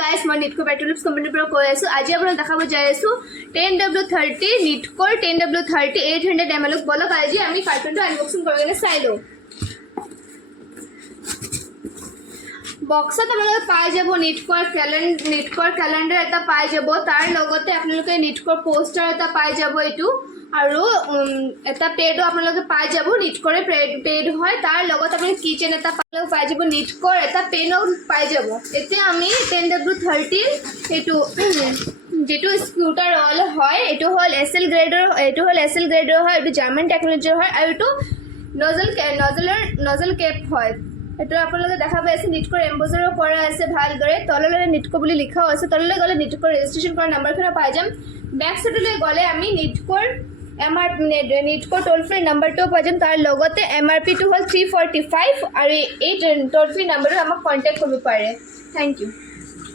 Guys মই নিটকো পেট্ৰলিপছ কোম্পানীৰ পৰা কৈ আছোঁ। আজি আপোনাক দেখাব যাই আছোঁ 10W30 নিটকোৰ 10W30 800 ml। বলক আজি আমি কাৰ্টুনটো আনবক্সিং কৰি কিনে চাই লওঁ। বক্সত আপোনালোকে পাই যাব নিটকোৰ কেলেণ্ডাৰ এটা পাই যাব, তাৰ লগতে আপোনালোকে নিটকোৰ পোষ্টাৰ এটা পাই যাব এইটো, আৰু এটা পেডো আপোনালোকে পাই যাব। নিটকোৰে পেড হয়, তাৰ লগত আপুনি কিচেন এটা পাই যাব, নিটকোৰ এটা পেনো পাই যাব। এতিয়া আমি 10W30 এইটো যেটো স্কুটাৰ অইল হয়, এইটো হ'ল SL গ্ৰেডৰ, এইটো হয়, এইটো জাৰ্মান টেকনলজিৰ হয়, আৰু এইটো নজল কেপ হয়। এইটো আপোনালোকে দেখা পাই আছে নিটকোৰ এম্বজাৰো কৰা আছে ভালদৰে, তললৈ নিটকো বুলি লিখাও আছে। তললৈ গ'লে নিটকোৰ ৰেজিষ্ট্ৰেশ্যন কৰা নাম্বাৰখন পাই যাম। বেক সাইডলৈ গ'লে আমি নিটকোৰ নিটকোৰ টোল ফ্ৰী নাম্বাৰটো পাই যাম, তাৰ লগতে MRPটো হ'ল 345, আৰু এই টোল ফ্ৰী নাম্বাৰটো আমাক কণ্টেক্ট কৰিব পাৰে। Thank U.